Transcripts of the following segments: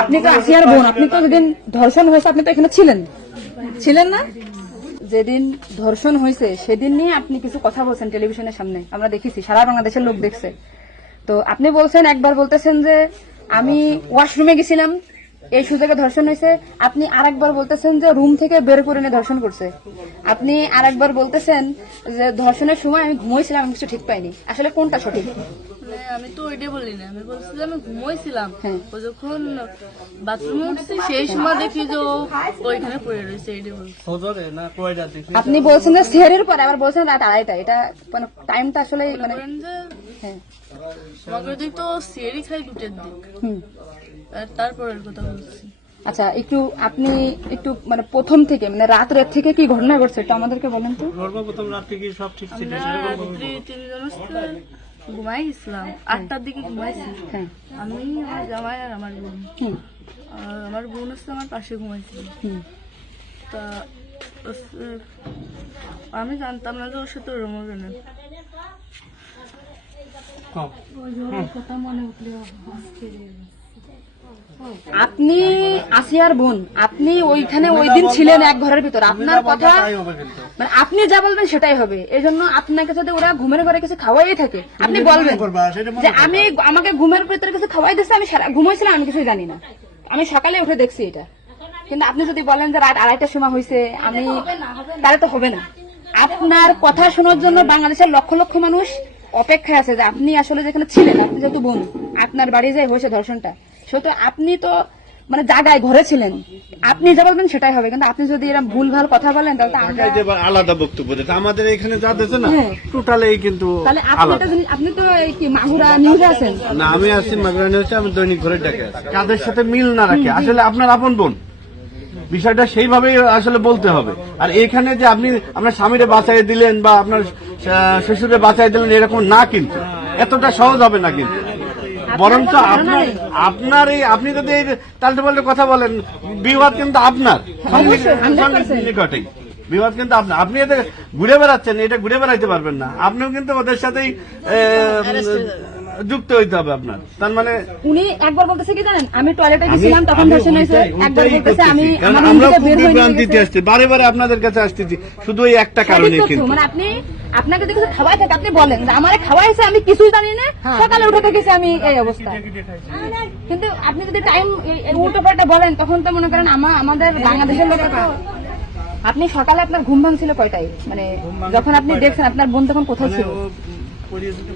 আপনি তো আসিয়ার বোন, আপনি তো যেদিন ধর্ষণ হয়েছে আপনি তো এখানে ছিলেন ছিলেন না? যেদিন ধর্ষণ হয়েছে সেদিন নিয়ে আপনি কিছু কথা বলছেন টেলিভিশনের সামনে, আমরা দেখেছি, সারা বাংলাদেশের লোক দেখছে। তো আপনি বলছেন, একবার বলতেছেন যে আমি ওয়াশরুমে গেছিলাম এই সুযোগে ধর্ষণ হয়েছে, আপনি আরেকবার বলতেছেন যে রুম থেকে বের করে নিয়ে ধর্ষণ করছে, আপনি আরেকবার বলতেছেন যে ধর্ষণের সময় আমি ঘুমোইছিলাম, আমি কিছু ঠিক পাইনি। আসলে কোনটা সঠিক? আমি তো ওইটাই বলি না, আমি বলছিলাম আমি ঘুমোইছিলাম। হ্যাঁ। ও যখন বাথরুমে উঠছি সেই সময় দেখি যে ও ওইখানে পড়ে রয়েছে, এইটাই বলছি। আপনি বলছেন যে সেহরির পরে, আবার বলছেন রাত 2:30টা, এটা মানে টাইমটা আসলে মানে বলেন যে হ্যাঁ। তোমাকে দিক তো সিয়ারি খাই 2টার দিক, হুম। আর তারপরের কথা বলছি। আচ্ছা, একটু আপনি একটু মানে প্রথম থেকে মানে রাত থেকে কি ঘটনা ঘটছে একটু আমাদেরকে বলেন তো। সর্বপ্রথম রাত থেকে সব ঠিক ছিল, আমরা রাত্রি 3 জন ঘুমাই গেছিলাম, 8টার দিকে ঘুমাইছি। হ্যাঁ। আমি, আমার জামাই আর আমার বোন। হুম। আর আমার বোন হচ্ছে আমার পাশে ঘুমাইছিল। হুম। তা আমি জানতাম না যে ওর সাথে ওরম হবে না। আপনি আসিয়ার বোন, আপনি ওইখানে ওই দিন ছিলেন এক ঘরের ভিতর, আপনার কথা মানে আপনি যা বলবেন সেটাই হবে। এই জন্য আপনাকে যদি ওরা ঘুমের ঘরে কিছু খাওয়াই থাকে আপনি বলবেন যে আমাকে ঘুমের ভিতরে কিছু খাওয়াই দিচ্ছে, আমি ঘুমাইছিলাম, আমি কিছুই জানি না, আমি সকালে উঠে দেখছি এটা। কিন্তু আপনি যদি বলেন যে রাত 2:30টার সময় হয়েছে, আমি তাহলে তো হবে না। আপনার কথা শোনার জন্য বাংলাদেশের লক্ষ লক্ষ মানুষ অপেক্ষায় আছে যে আপনি আসলে যেখানে ছিলেন, আপনি যেহেতু বোন, আপনার বাড়ি যে হয়েছে ধর্ষণটা, সেহেতু আপনি তো মানে জায়গায় ঘরে ছিলেন, আপনি যা বলবেন সেটাই হবে। কিন্তু আপনি যদি এরকম ভুলভাল কথা বলেন তাহলে তো আমরা আলাদা বক্তব্য দিতে আমাদের এখানে যা দিচ্ছে না টোটালি কিন্তু তাহলে আপনি তো এই কি মাগুরা নিউজে আছেন না। আমি আছি মাগরানি হচ্ছে, আমি দৈনিক ঘরে ডাকে আছি। কাদের সাথে মিল না রাখে আসলে আপনার আপন বোন, বিষয়টা সেইভাবেই আসলে বলতে হবে। আর এখানে যে আপনি আপনার স্বামীরে বাঁচাই দিলেন বা আপনার শ্বশুরে বাঁচাই দিলেন এরকম না, কিন্তু এতটা সহজ হবে না। কিন্তু বরঞ্চ আপনার এই আপনি যদি এই তাল্টে পাল্টে কথা বলেন, বিবাদ কিন্তু আপনার নিকটেই, বিবাদ কিন্তু আপনার। আপনি এদের ঘুরে বেড়াচ্ছেন, এটা ঘুরে বেড়াইতে পারবেন না, আপনিও কিন্তু ওদের সাথেই যুক্ত হইতে হবে আপনার। তার মানে উনি একবার বলতেছে কি জানেন, আমি টয়লেটে গেছিলাম তখন ধর্ষণ হয়েছে, একবার বলতেছে আমি আমার রুম আমরা থেকে খুব বের হয়ে বিভ্রান্তিতে আসছি, বারে বারে আপনাদের কাছে আসতেছি শুধু এই একটা কারণে। কিন্তু মানে আপনি আপনাকে যদি কিছু খাওয়াই থাকে আপনি বলেন যে আমারে খাওয়াইছে, আমি কিছুই জানি না, সকালে উঠে দেখেছি আমি এই অবস্থা। কিন্তু আপনি যদি টাইম উল্টো পাল্টা বলেন তখন তো মনে করেন আমাদের বাংলাদেশের লোকের তো। আপনি সকালে আপনার ঘুম ভাঙছিল কয়টায়, মানে যখন আপনি দেখছেন আপনার বোন তখন কোথায় ছিল? পড়েছিল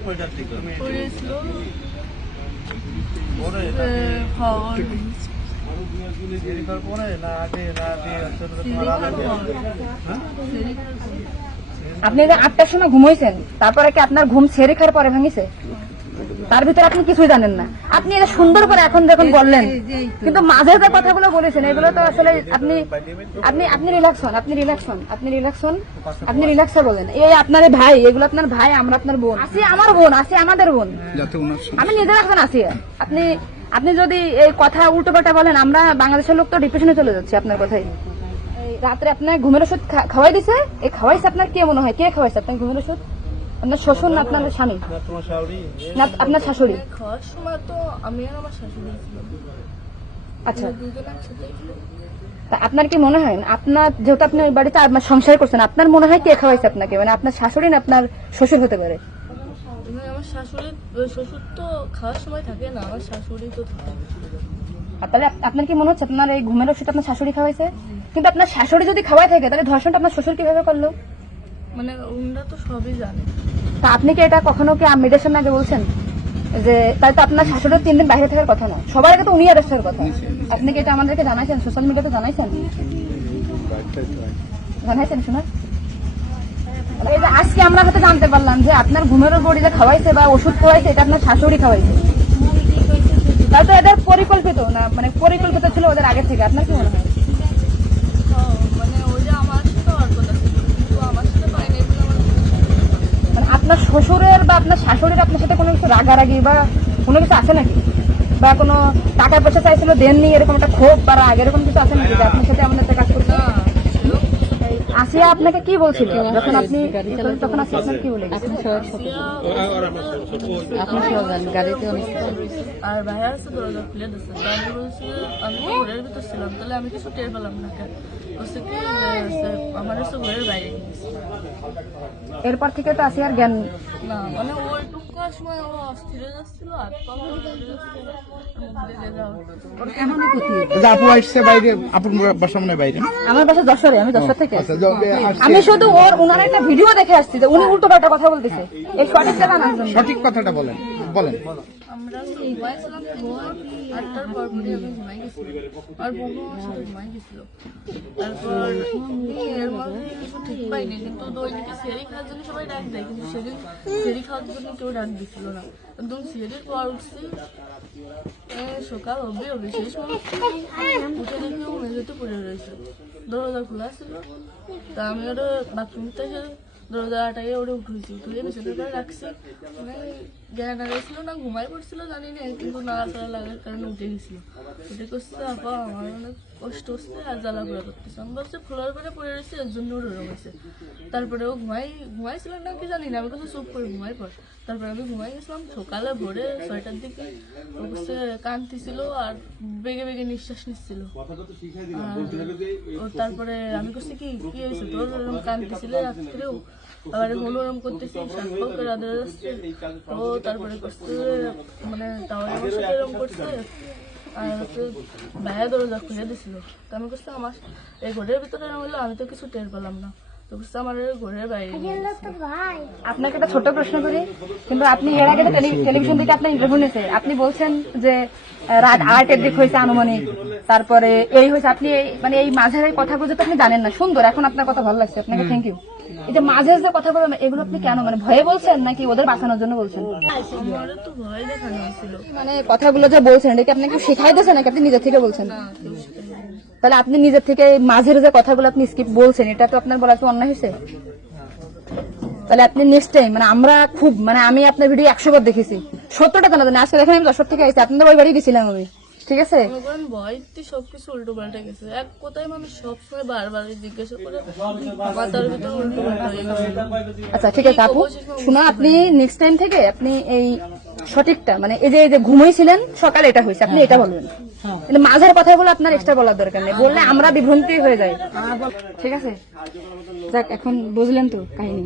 আপনি যে 8টার সময় ঘুমাইছেন, তারপরে কি আপনার ঘুম ছেড়ে খাওয়ার পরে ভাঙিছে? তার ভিতরে আপনি কিছুই জানেন না। আপনি এটা সুন্দর করে এখন যখন বললেন, কিন্তু মাঝে যে কথাগুলো বলেছেন এগুলো তো আসলে আপনি আপনি আপনি রিল্যাক্স হন, আপনি রিল্যাক্স হন, আপনি রিল্যাক্স হন, আপনি রিল্যাক্সে বলেন। এই আপনার ভাই, এগুলো আপনার ভাই, আমরা আপনার বোন, আসি আমার বোন, আসি আমাদের বোন, আমি নিজের একজন আছি। আপনি আপনি যদি এই কথা উল্টো পাল্টা বলেন, আমরা বাংলাদেশের লোক তো ডিপ্রেশনে চলে যাচ্ছি আপনার কথাই। রাত্রে আপনার ঘুমের ওষুধ খাওয়াই দিছে, এই খাওয়াইছে আপনার কে মনে হয়, কে খাওয়াইছে আপনার ঘুমের ওষুধ? আপনার শ্বশুর না আপনার স্বামী না আপনার শাশুড়ি? খাওয়ার সময় তো আমি আর আমার শাশুড়ি ছিলাম। আচ্ছা, দুজন একসাথে ছিল। তা আপনার কি মনে হয় আপনার যেহেতু আপনি ওই বাড়িতে আপনার সংসার করছেন, আপনার মনে হয় কে খাওয়াইছে আপনাকে, মানে আপনার শাশুড়ি না আপনার শ্বশুর হতে পারে? আমার শাশুড়ি, শ্বশুর তো খাওয়ার সময় থাকে না, আমার শাশুড়ি তো থাকে। আর তাহলে আপনার কি মনে হচ্ছে আপনার এই ঘুমের ওষুধ আপনার শাশুড়ি খাওয়াইছে? কিন্তু আপনার শাশুড়ি যদি খাওয়াই থাকে তাহলে ধর্ষণটা আপনার শ্বশুর কিভাবে করলো? মানে ওনারা তো সবই জানে। তা আপনি কি এটা কখনো কি মেয়েদের সামনে আগে বলছেন যে তাই তো আপনার শাশুড়ির 3 দিন বাইরে থাকার কথা না, সবার আগে তো উনি অ্যারেস্ট হওয়ার কথা? আপনি কি এটা আমাদেরকে জানাইছেন, সোশ্যাল মিডিয়াতে জানাইছেন? জানাইছেন শোনা? এই যে আজকে আমরা হয়তো জানতে পারলাম যে আপনার ঘুমের বড়ি যে খাওয়াইছে বা ওষুধ খাওয়াইছে এটা আপনার শাশুড়ি খাওয়াইছে, তাই তো এদের পরিকল্পিত না, মানে পরিকল্পিত ছিল ওদের আগে থেকে। আপনার কি মনে হয়? মানে ওই যে আমার সাথে আর কথা ছিল, কিন্তু আমার সাথে পাইনি বলে আমার মানে আপনার শ্বশুরের বা আপনার শাশুড়ির আপনার সাথে কোনো কিছু রাগারাগি বা কোনো কিছু আছে নাকি, বা কোনো টাকা পয়সা চাইছিল দেননি, এরকম একটা ক্ষোভ বা রাগ এরকম কিছু আছে নাকি যে আপনার সাথে এমন একটা কাজ করছে? আসিয়া আপনাকে কি বলছিল যখন আপনি তখন আসিয়া আপনাকে কি বলে গেছে? আর ভাইয়া আছে দরজা খুলে দিচ্ছে, তো আমি বলছি আমি তো ঘরের ভিতর ছিলাম, তাহলে আমি কিছু টের পেলাম না কেন? বলছে কি আমার হচ্ছে ঘরের বাইরে গেছে। এরপর থেকে তো আসিয়ার জ্ঞান না মানে ওইটুকু সময় ও অস্থির হয়ে যাচ্ছিল, আর তখন আপু আসছে বাইরে, আপুর বাসা মনে হয় বাইরে। আমার বাসা যশোরে, আমি যশোর থেকে আচ্ছা, আমি শুধু ওনার একটা ভিডিও দেখে আসছি যে উনি উল্টো পাল্টা কথা বলতেছে, এই সঠিকটা জানার জন্য। সঠিক কথাটা বলেন বলেন। আমরা ঘুমাইছিলাম, ভোর 8টার পর পরে আমি ঘুমাই গেছিলাম, আর বোনও আমার সাথে ঘুমাই গেছিল। তারপর এর মধ্যে কিছু ঠিক পাইনি, কিন্তু দৈনিকে সেরি খাওয়ার জন্য সবাই ডাক দেয়, কিন্তু সেদিন সেরি খাওয়ার জন্য কেউ ডাক দিছিল না। একদম সেরির পর উঠছি, সকাল হবে সেই সময় উঠে দেখি ও মেঝেতে পড়ে রয়েছে, দরজা খোলা ছিল। তা আমি ওটা বাথরুম থেকে দরজাটাকে ওটা উঠেছি, উঠে বিছানাটা রাখছি, মানে জ্ঞান হারাইছিল না ঘুমাই পড়ছিল জানি না, কিন্তু নাড়াচাড়া লাগার কারণে উঠে গেছিল। উঠে করছে আপা আমার অনেক কষ্ট হচ্ছে আর জ্বালা ঘোরা করতেছে, আমি বলছি ফ্লোর করে পড়ে রয়েছে এর জন্য ওরকম হয়েছে। তারপরে ও ঘুমাইছিল না কি জানি না, আমি বলছি চুপ করে ঘুমাই পড়। তারপরে আমি ঘুমাই গেছিলাম, সকালে ভোরে 6টার দিকে ও বলছে কাঁদতেছিল আর বেগে বেগে নিঃশ্বাস নিচ্ছিল। ও তারপরে আমি করছি কি কি হয়েছে তোর, ওরকম কাঁদতেছিল রাত্রেও, আবার হলো ওরকম করতেছি, সাক্ষর করে আদর যাচ্ছে। ও তারপরে করছে মানে তাও আমার সাথে এরকম করছে, আর হচ্ছে ভাইয়া দরজা খুলে দিছিল। তো আমি করছি আমার এই ঘরের ভিতরে হলো, আমি তো কিছু টের পেলাম না, তো করছে আমার ঘরের বাইরে নিয়ে গেছে। আপনাকে একটা ছোট প্রশ্ন করি, কিন্তু আপনি এর আগে টেলিভিশন থেকে আপনার ইন্টারভিউ নিয়েছে, আপনি বলছেন যে রাত 8-এর দিক হয়েছে আনুমানিক, তারপরে এই হয়েছে, আপনি মানে এই মাঝের এই কথাগুলো তো আপনি জানেন না। সুন্দর, এখন আপনার কথা ভালো লাগছে, আপনাকে থ্যাংক ইউ। এই যে মাঝে যে কথা বলেন এগুলো আপনি কেন, মানে ভয়ে বলছেন নাকি ওদের বাঁচানোর জন্য বলছেন? আমার তো ভয় দেখানো হয়েছিল। মানে কথাগুলো যে বলছেন এটা কি আপনাকে শেখাই দিয়েছে নাকি আপনি নিজের থেকে বলছেন? না কেউ সেটা তাহলে আপনি নিজের থেকে মাঝের যে কথাগুলো আপনি স্কিপ বলছেন, এটা তো আপনার বলা তো অন্যায় হয়েছে। তাহলে আপনি নেক্সট টাইম, মানে আমরা খুব, মানে আমি আপনার ভিডিও 100 বার দেখেছি, সত্যটা জানা জানি। আজকে দেখেন আমি যশোর থেকে আসছি, আপনাদের ওই বাড়ি গেছিলাম আমি, ঠিক আছে? ভয়তে সবকিছু উল্টো পাল্টা গেছে। এক কথায় মানুষ সবসময় বারবার জিজ্ঞাসা করে মাথার ভিতরে উল্টো পাল্টা হয়ে গেছে। আচ্ছা ঠিক আছে আপু, শোনো, আপনি নেক্সট টাইম থেকে আপনি এই সঠিকটা, মানে এই যে ঘুমাইছিলেন সকালে এটা হয়েছে, আপনি এটা বলবেন। কিন্তু মাঝের কথাগুলো আপনার এক্সট্রা বলার দরকার নেই, বললে আমরা বিভ্রান্তি হয়ে যাই, ঠিক আছে? যাক, এখন বুঝলেন তো কাহিনী।